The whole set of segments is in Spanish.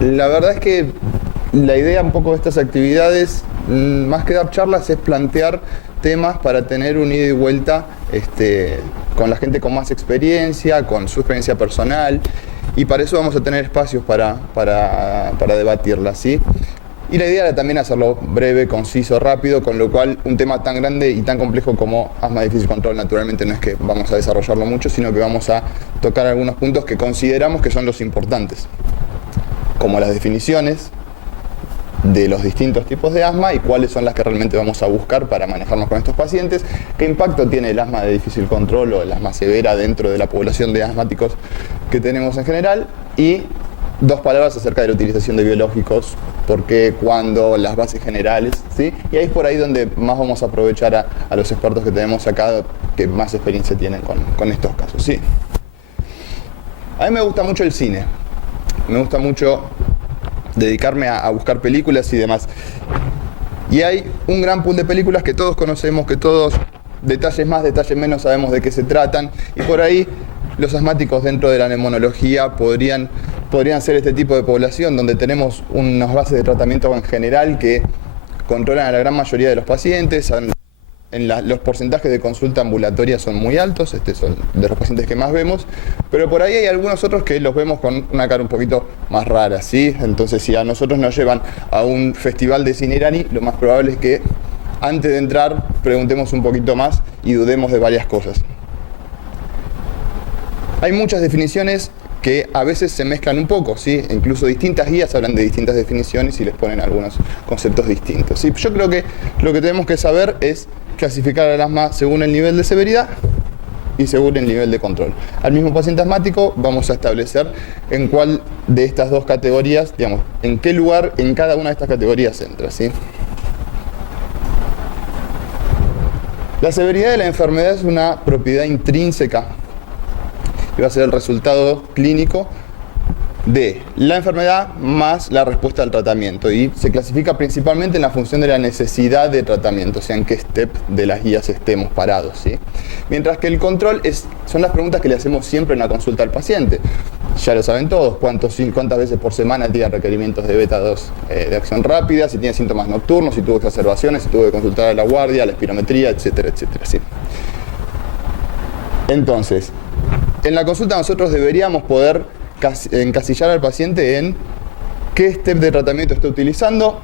La verdad es que la idea un poco de estas actividades, más que dar charlas, es plantear temas para tener un ida y vuelta con la gente con más experiencia, con su experiencia personal, y para eso vamos a tener espacios para debatirlas, ¿sí? Y la idea era también hacerlo breve, conciso, rápido, con lo cual un tema tan grande y tan complejo como asma de difícil control, naturalmente no es que vamos a desarrollarlo mucho, sino que vamos a tocar algunos puntos que consideramos que son los importantes, como las definiciones de los distintos tipos de asma y cuáles son las que realmente vamos a buscar para manejarnos con estos pacientes, qué impacto tiene el asma de difícil control o el asma severa dentro de la población de asmáticos que tenemos en general, y dos palabras acerca de la utilización de biológicos, por qué, cuándo, las bases generales, ¿sí? Y ahí es por ahí donde más vamos a aprovechar a los expertos que tenemos acá, que más experiencia tienen con estos casos, ¿sí? A mí me gusta mucho el cine, me gusta mucho dedicarme a buscar películas y demás. Y hay un gran pool de películas que todos conocemos, que todos, detalles más, detalles menos, sabemos de qué se tratan, y por ahí los asmáticos dentro de la neumonología podrían ser este tipo de población donde tenemos unas bases de tratamiento en general que controlan a la gran mayoría de los pacientes. Los porcentajes de consulta ambulatoria son muy altos, son de los pacientes que más vemos, pero por ahí hay algunos otros que los vemos con una cara un poquito más rara, ¿sí? Entonces, si a nosotros nos llevan a un festival de cine iraní, lo más probable es que antes de entrar preguntemos un poquito más y dudemos de varias cosas. Hay muchas definiciones que a veces se mezclan un poco, ¿sí? Incluso distintas guías hablan de distintas definiciones y les ponen algunos conceptos distintos, ¿sí? Yo creo que lo que tenemos que saber es clasificar el asma según el nivel de severidad y según el nivel de control. Al mismo paciente asmático vamos a establecer en cuál de estas dos categorías, digamos, en qué lugar en cada una de estas categorías entra, ¿sí? La severidad de la enfermedad es una propiedad intrínseca que va a ser el resultado clínico de la enfermedad más la respuesta al tratamiento, y se clasifica principalmente en la función de la necesidad de tratamiento, o sea, en qué step de las guías estemos parados, ¿sí? Mientras que el control son las preguntas que le hacemos siempre en la consulta al paciente. Ya lo saben todos, cuántas veces por semana tiene requerimientos de beta 2 de acción rápida, si tiene síntomas nocturnos, si tuvo exacerbaciones, si tuvo que consultar a la guardia, a la espirometría, etcétera, etcétera, ¿sí? Entonces, en la consulta nosotros deberíamos poder encasillar al paciente en qué step de tratamiento está utilizando,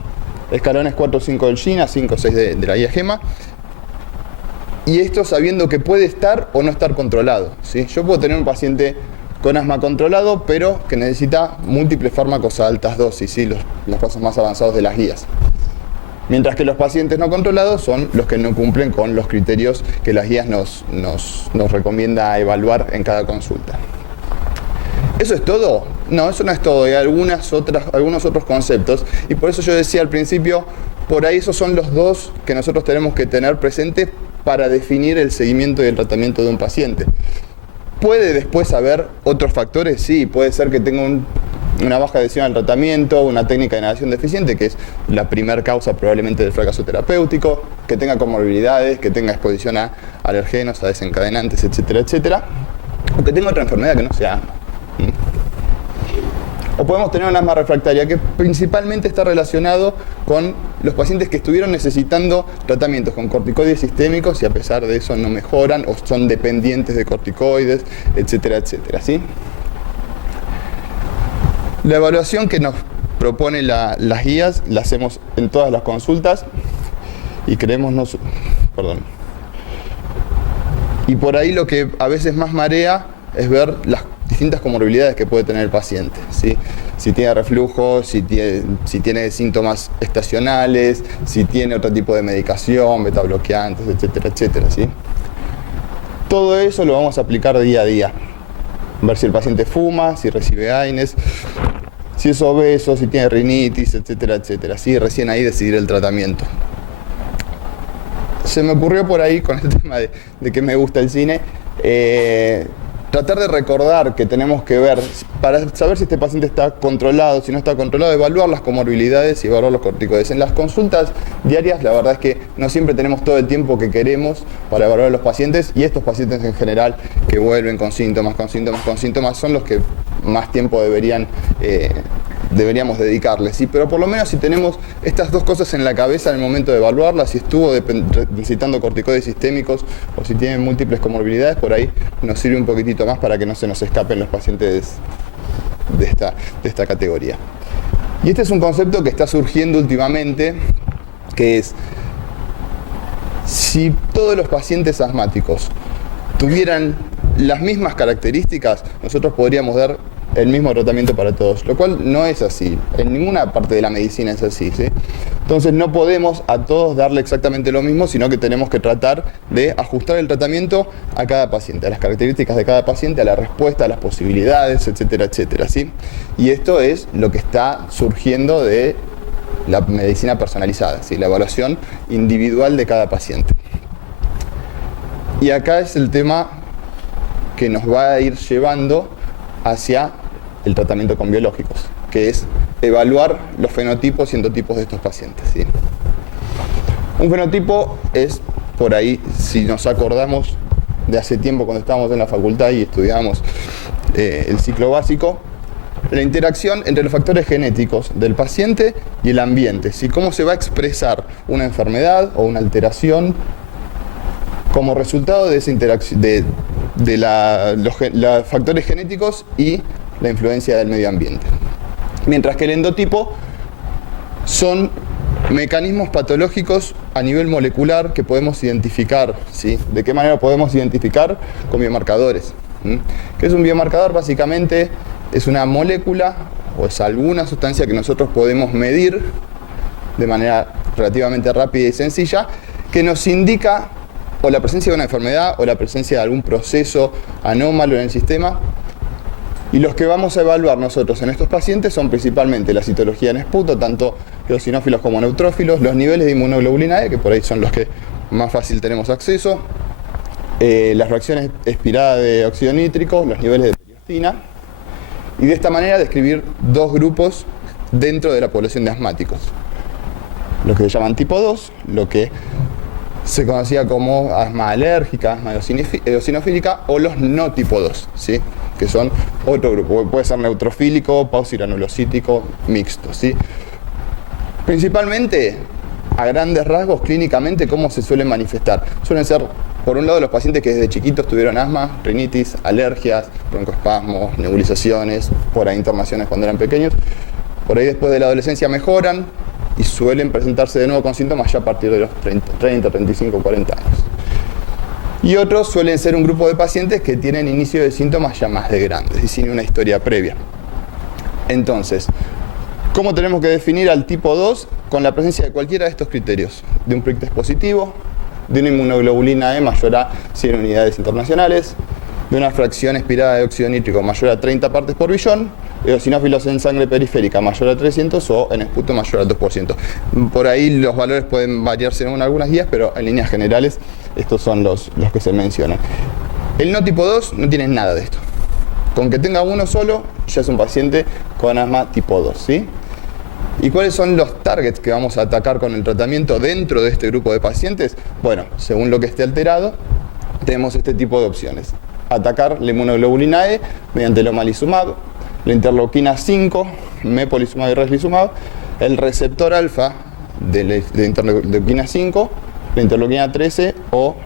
escalones 4 o 5 del GINA, 5 o 6 de la guía GEMA, y esto sabiendo que puede estar o no estar controlado, ¿sí? Yo puedo tener un paciente con asma controlado, pero que necesita múltiples fármacos a altas dosis, ¿sí? Los pasos más avanzados de las guías. Mientras que los pacientes no controlados son los que no cumplen con los criterios que las guías nos recomienda evaluar en cada consulta. ¿Eso es todo? No, eso no es todo. Hay algunos otros conceptos. Y por eso yo decía al principio, por ahí esos son los dos que nosotros tenemos que tener presentes para definir el seguimiento y el tratamiento de un paciente. ¿Puede después haber otros factores? Sí, puede ser que tenga una baja adhesión al tratamiento, una técnica de inhalación deficiente, que es la primera causa probablemente del fracaso terapéutico, que tenga comorbilidades, que tenga exposición a alergenos, a desencadenantes, etcétera, etcétera, o que tenga otra enfermedad que no sea asma. O podemos tener un asma refractaria que principalmente está relacionado con los pacientes que estuvieron necesitando tratamientos con corticoides sistémicos y a pesar de eso no mejoran o son dependientes de corticoides, etcétera, etcétera, ¿sí? La evaluación que nos propone las guías la hacemos en todas las consultas y creemos Y por ahí lo que a veces más marea es ver las distintas comorbilidades que puede tener el paciente, ¿sí? Si tiene reflujo, si tiene síntomas estacionales, si tiene otro tipo de medicación, beta bloqueantes, etcétera, etcétera, ¿sí? Todo eso lo vamos a aplicar día a día. Ver si el paciente fuma, si recibe AINES, si es obeso, si tiene rinitis, etcétera, etcétera, ¿sí? Recién ahí decidir el tratamiento. Se me ocurrió por ahí, con este tema de que me gusta el cine, tratar de recordar que tenemos que ver, para saber si este paciente está controlado, si no está controlado, evaluar las comorbilidades y evaluar los corticoides. En las consultas diarias, la verdad es que no siempre tenemos todo el tiempo que queremos para evaluar a los pacientes, y estos pacientes en general que vuelven con síntomas, son los que más tiempo deberían deberíamos dedicarle, ¿sí? Pero por lo menos si tenemos estas dos cosas en la cabeza en el momento de evaluarla, si estuvo necesitando corticoides sistémicos o si tienen múltiples comorbilidades, por ahí nos sirve un poquitito más para que no se nos escapen los pacientes de esta categoría. Y este es un concepto que está surgiendo últimamente, que es, si todos los pacientes asmáticos tuvieran las mismas características, nosotros podríamos dar el mismo tratamiento para todos, lo cual no es así, en ninguna parte de la medicina es así, ¿sí? Entonces no podemos a todos darle exactamente lo mismo, sino que tenemos que tratar de ajustar el tratamiento a cada paciente, a las características de cada paciente, a la respuesta, a las posibilidades, etcétera, etcétera, ¿sí? Y esto es lo que está surgiendo de la medicina personalizada, ¿sí? La evaluación individual de cada paciente. Y acá es el tema que nos va a ir llevando hacia el tratamiento con biológicos, que es evaluar los fenotipos y endotipos de estos pacientes, ¿sí? Un fenotipo es, por ahí, si nos acordamos de hace tiempo cuando estábamos en la facultad y estudiábamos el ciclo básico, la interacción entre los factores genéticos del paciente y el ambiente, ¿sí? Cómo se va a expresar una enfermedad o una alteración como resultado de esa interacción, de los factores genéticos y la influencia del medio ambiente. Mientras que el endotipo son mecanismos patológicos a nivel molecular que podemos identificar, ¿sí? ¿De qué manera podemos identificar? Con biomarcadores. ¿Qué es un biomarcador? Básicamente es una molécula o es alguna sustancia que nosotros podemos medir de manera relativamente rápida y sencilla, que nos indica o la presencia de una enfermedad o la presencia de algún proceso anómalo en el sistema. Y los que vamos a evaluar nosotros en estos pacientes son principalmente la citología en esputo, tanto eosinófilos como neutrófilos, los niveles de inmunoglobulina E, que por ahí son los que más fácil tenemos acceso, las reacciones expiradas de óxido nítrico, los niveles de periostina, y de esta manera describir dos grupos dentro de la población de asmáticos. Los que se llaman tipo 2, lo que se conocía como asma alérgica, asma eosinofílica, o los no tipo 2, ¿sí? Que son otro grupo, puede ser neutrofílico, pauciranulocítico, mixto, ¿sí? Principalmente, a grandes rasgos, clínicamente, ¿cómo se suelen manifestar? Suelen ser, por un lado, los pacientes que desde chiquitos tuvieron asma, rinitis, alergias, broncoespasmos, nebulizaciones, por ahí internaciones cuando eran pequeños. Por ahí después de la adolescencia mejoran y suelen presentarse de nuevo con síntomas ya a partir de los 30, 35, 40 años. Y otros suelen ser un grupo de pacientes que tienen inicio de síntomas ya más de grandes y sin una historia previa. Entonces, ¿cómo tenemos que definir al tipo 2? Con la presencia de cualquiera de estos criterios. De un prick test positivo, de una inmunoglobulina E mayor a 100 unidades internacionales, de una fracción expirada de óxido nítrico mayor a 30 partes por billón, eosinófilos en sangre periférica mayor a 300 o en esputo mayor al 2%. Por ahí los valores pueden variar según algunas guías, pero en líneas generales estos son los que se mencionan. El no tipo 2 no tiene nada de esto. Con que tenga uno solo, ya es un paciente con asma tipo 2, ¿sí? ¿Y cuáles son los targets que vamos a atacar con el tratamiento dentro de este grupo de pacientes? Bueno, según lo que esté alterado, tenemos este tipo de opciones. Atacar la inmunoglobulina E mediante el omalizumab, la interleuquina 5, mepolizumab y reslizumab, el receptor alfa de interleuquina 5, la interleuquina 13 o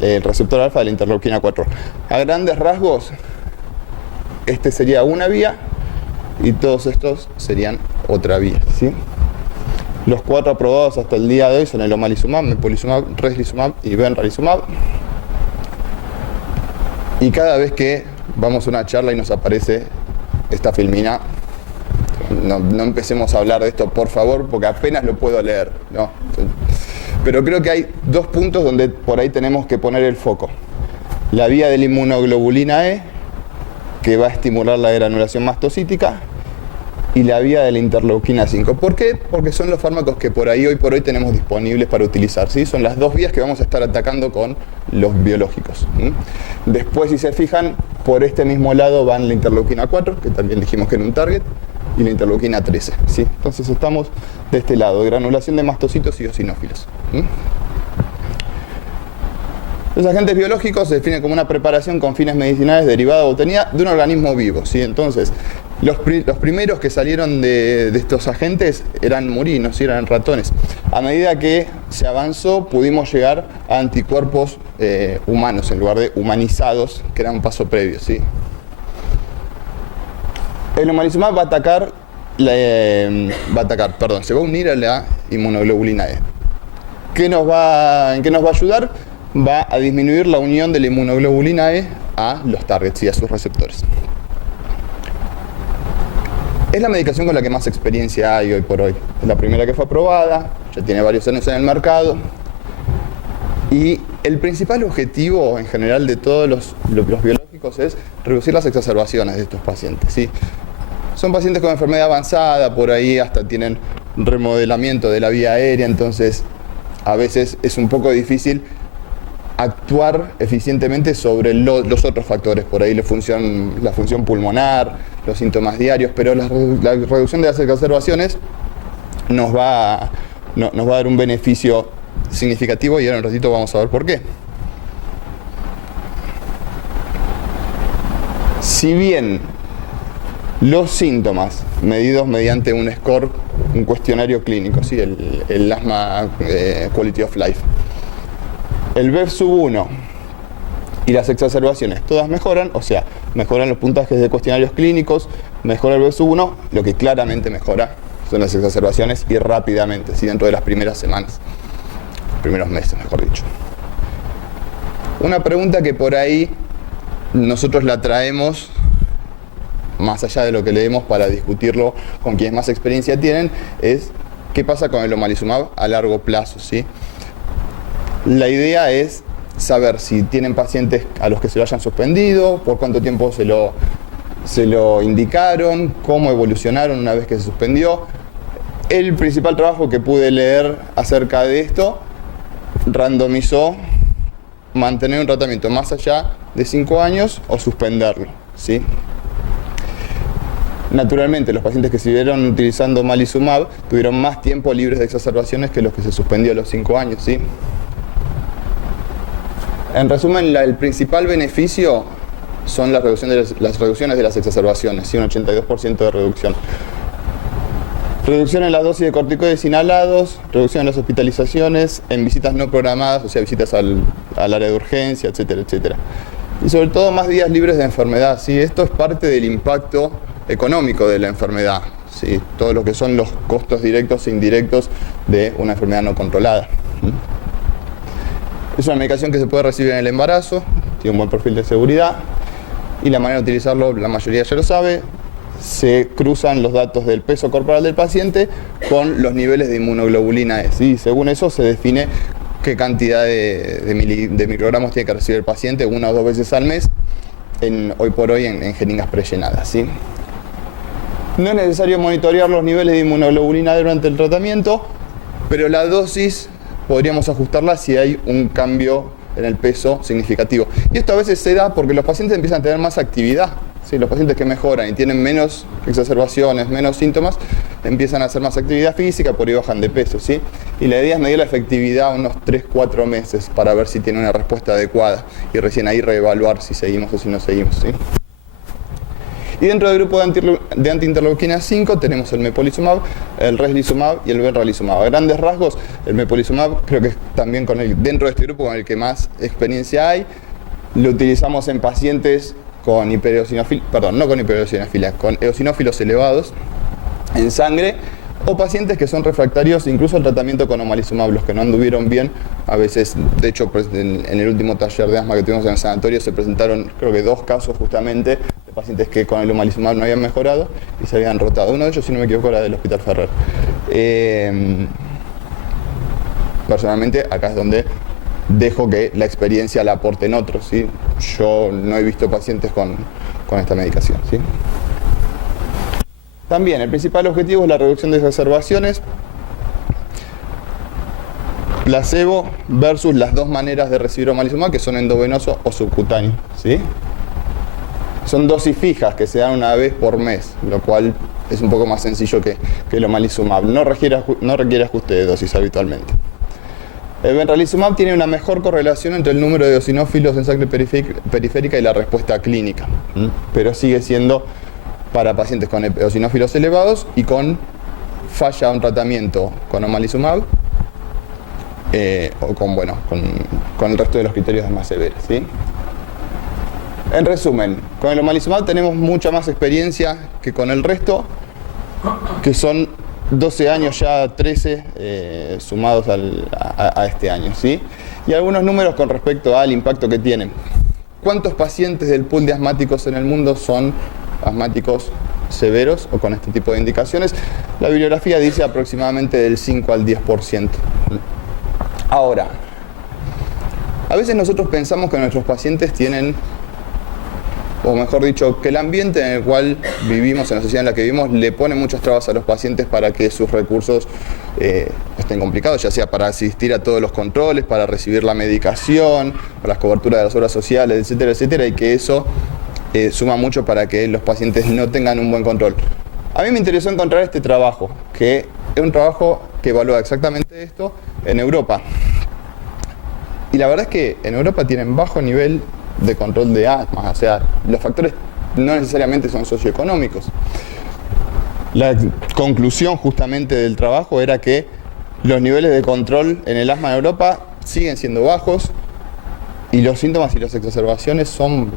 el receptor alfa de la interleuquina 4. A grandes rasgos, este sería una vía y todos estos serían otra vía, ¿sí? Los 4 aprobados hasta el día de hoy son el omalizumab, mepolizumab, reslizumab y benralizumab. Y cada vez que vamos a una charla y nos aparece esta filmina, no empecemos a hablar de esto, por favor, porque apenas lo puedo leer, ¿no? Pero creo que hay dos puntos donde por ahí tenemos que poner el foco. La vía de la inmunoglobulina E, que va a estimular la granulación mastocítica, y la vía de la interleuquina 5. ¿Por qué? Porque son los fármacos que por ahí hoy por hoy tenemos disponibles para utilizar, ¿sí? Son las dos vías que vamos a estar atacando con los biológicos, ¿sí? Después, si se fijan, por este mismo lado van la interleuquina 4, que también dijimos que era un target, y la interleuquina 13, ¿sí? Entonces estamos de este lado, de granulación de mastocitos y eosinófilos, ¿sí? Los agentes biológicos se definen como una preparación con fines medicinales derivada o obtenida de un organismo vivo, ¿sí? Entonces, Los primeros que salieron de estos agentes eran murinos, ¿sí? Eran ratones. A medida que se avanzó, pudimos llegar a anticuerpos humanos en lugar de humanizados, que era un paso previo, ¿sí? El omalizumab se va a unir a la inmunoglobulina E. ¿En qué nos va a ayudar? Va a disminuir la unión de la inmunoglobulina E a los targets y a sus receptores. Es la medicación con la que más experiencia hay hoy por hoy. Es la primera que fue aprobada, ya tiene varios años en el mercado. Y el principal objetivo en general de todos los biológicos es reducir las exacerbaciones de estos pacientes, ¿sí? Son pacientes con enfermedad avanzada, por ahí hasta tienen remodelamiento de la vía aérea, entonces a veces es un poco difícil actuar eficientemente sobre los otros factores, por ahí la función pulmonar, los síntomas diarios, pero la reducción de las exacerbaciones nos va a dar un beneficio significativo y ahora en un ratito vamos a ver por qué. Si bien los síntomas medidos mediante un score, un cuestionario clínico, ¿sí? el Asthma Quality of Life, el BEV-1 y las exacerbaciones todas mejoran, o sea, mejoran los puntajes de cuestionarios clínicos, mejora el BEV-1, lo que claramente mejora son las exacerbaciones y rápidamente, ¿sí? Dentro de las primeras semanas, primeros meses, mejor dicho. Una pregunta que por ahí nosotros la traemos más allá de lo que leemos para discutirlo con quienes más experiencia tienen, es qué pasa con el omalizumab a largo plazo, ¿sí? La idea es saber si tienen pacientes a los que se lo hayan suspendido, por cuánto tiempo se lo indicaron, cómo evolucionaron una vez que se suspendió. El principal trabajo que pude leer acerca de esto randomizó mantener un tratamiento más allá de 5 años o suspenderlo, ¿sí? Naturalmente, los pacientes que siguieron utilizando omalizumab tuvieron más tiempo libres de exacerbaciones que los que se suspendió a los 5 años, ¿sí? En resumen, el principal beneficio son las reducciones de las exacerbaciones, ¿sí? Un 82% de reducción. Reducción en la dosis de corticoides inhalados, reducción en las hospitalizaciones, en visitas no programadas, o sea, visitas al área de urgencia, etcétera, etcétera. Y sobre todo más días libres de enfermedad, ¿sí? Esto es parte del impacto económico de la enfermedad, ¿sí? Todo lo que son los costos directos e indirectos de una enfermedad no controlada. Es una medicación que se puede recibir en el embarazo, tiene un buen perfil de seguridad y la manera de utilizarlo, la mayoría ya lo sabe, se cruzan los datos del peso corporal del paciente con los niveles de inmunoglobulina E, ¿sí? Según eso se define qué cantidad de microgramos tiene que recibir el paciente 1 o 2 veces al mes, hoy por hoy en jeringas prellenadas, ¿sí? No es necesario monitorear los niveles de inmunoglobulina durante el tratamiento, pero la dosis podríamos ajustarla si hay un cambio en el peso significativo. Y esto a veces se da porque los pacientes empiezan a tener más actividad, ¿sí? Los pacientes que mejoran y tienen menos exacerbaciones, menos síntomas, empiezan a hacer más actividad física, por ahí bajan de peso, ¿sí? Y la idea es medir la efectividad unos 3-4 meses para ver si tiene una respuesta adecuada y recién ahí reevaluar si seguimos o si no seguimos, ¿sí? Y dentro del grupo de antiinterleuquina 5 tenemos el mepolizumab, el reslizumab y el benralizumab. A grandes rasgos, el mepolizumab creo que es también dentro de este grupo con el que más experiencia hay. Lo utilizamos en pacientes con con eosinófilos elevados en sangre o pacientes que son refractarios incluso al tratamiento con omalizumab, los que no anduvieron bien. A veces, de hecho, pues, en el último taller de asma que tuvimos en el sanatorio se presentaron creo que 2 casos justamente de pacientes que con el omalizumab no habían mejorado y se habían rotado. Uno de ellos, si no me equivoco, era del Hospital Ferrer. Personalmente, acá es donde dejo que la experiencia la aporten otros, ¿sí? Yo no he visto pacientes con esta medicación, ¿sí? También, el principal objetivo es la reducción de exacerbaciones. Placebo versus las 2 maneras de recibir omalizumab, que son endovenoso o subcutáneo, ¿sí? Son dosis fijas que se dan una vez por mes, lo cual es un poco más sencillo que el omalizumab. No requiere ajuste de dosis habitualmente. El benralizumab tiene una mejor correlación entre el número de eosinófilos en sangre periférica y la respuesta clínica, pero sigue siendo para pacientes con eosinófilos elevados y con falla un tratamiento con omalizumab o con el resto de los criterios más severos, ¿sí? En resumen, con el omalizumab tenemos mucha más experiencia que con el resto, que son 12 años ya, 13 sumados a este año, ¿sí? Y algunos números con respecto al impacto que tienen. ¿Cuántos pacientes del pool de asmáticos en el mundo son asmáticos severos o con este tipo de indicaciones? La bibliografía dice aproximadamente del 5 al 10%. Ahora, a veces nosotros pensamos que nuestros pacientes tienen, o mejor dicho, que el ambiente en el cual vivimos, en la sociedad en la que vivimos, le pone muchas trabas a los pacientes para que sus recursos estén complicados, ya sea para asistir a todos los controles, para recibir la medicación, para las coberturas de las obras sociales, etcétera, etcétera, y que eso suma mucho para que los pacientes no tengan un buen control. A mí me interesó encontrar este trabajo, que es un trabajo que evalúa exactamente esto en Europa. Y la verdad es que en Europa tienen bajo nivel de control de asma, o sea, los factores no necesariamente son socioeconómicos. La conclusión justamente del trabajo era que los niveles de control en el asma en Europa siguen siendo bajos y los síntomas y las exacerbaciones son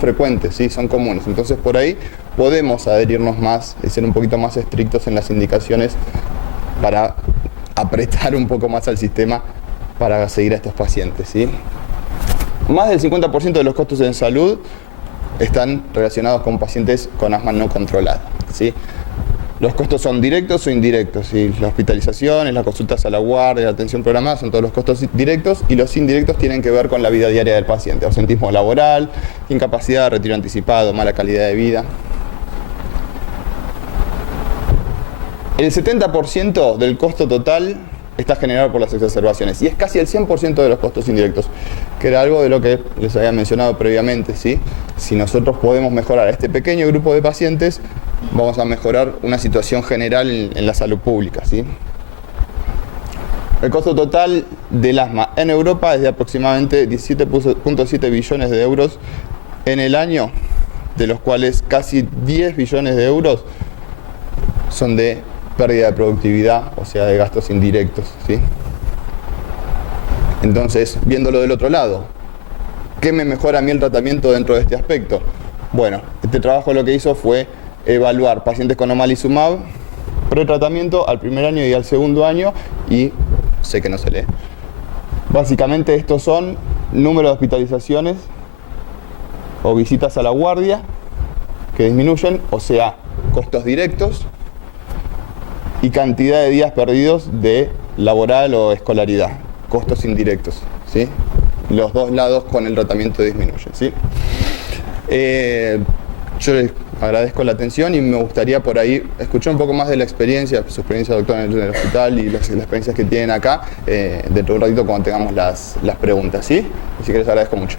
frecuentes, ¿sí? Son comunes. Entonces por ahí podemos adherirnos más y ser un poquito más estrictos en las indicaciones para apretar un poco más al sistema para seguir a estos pacientes, ¿sí? Más del 50% de los costos en salud están relacionados con pacientes con asma no controlada, ¿sí? Los costos son directos o indirectos, ¿sí? Las hospitalizaciones, las consultas a la guardia, la atención programada son todos los costos directos, y los indirectos tienen que ver con la vida diaria del paciente, ausentismo laboral, incapacidad, retiro anticipado, mala calidad de vida. El 70% del costo total está generado por las exacerbaciones y es casi el 100% de los costos indirectos, que era algo de lo que les había mencionado previamente, ¿sí? Si nosotros podemos mejorar a este pequeño grupo de pacientes, vamos a mejorar una situación general en la salud pública, ¿sí? El costo total del asma en Europa es de aproximadamente 17.7 billones de euros en el año, de los cuales casi 10 billones de euros son de pérdida de productividad, o sea, de gastos indirectos, ¿sí? Entonces, viéndolo del otro lado, ¿qué me mejora a mí el tratamiento dentro de este aspecto? Bueno, este trabajo lo que hizo fue evaluar pacientes con omalizumab pretratamiento al primer año y al segundo año, y sé que no se lee. Básicamente estos son número de hospitalizaciones o visitas a la guardia que disminuyen, o sea, costos directos, y cantidad de días perdidos de laboral o escolaridad, costos indirectos, ¿sí? Los dos lados con el tratamiento disminuyen, ¿sí? Yo les agradezco la atención y me gustaría por ahí escuchar un poco más de la experiencia, su experiencia doctora en el hospital y las experiencias que tienen acá, dentro de un ratito cuando tengamos las preguntas, ¿sí? Así que les agradezco mucho.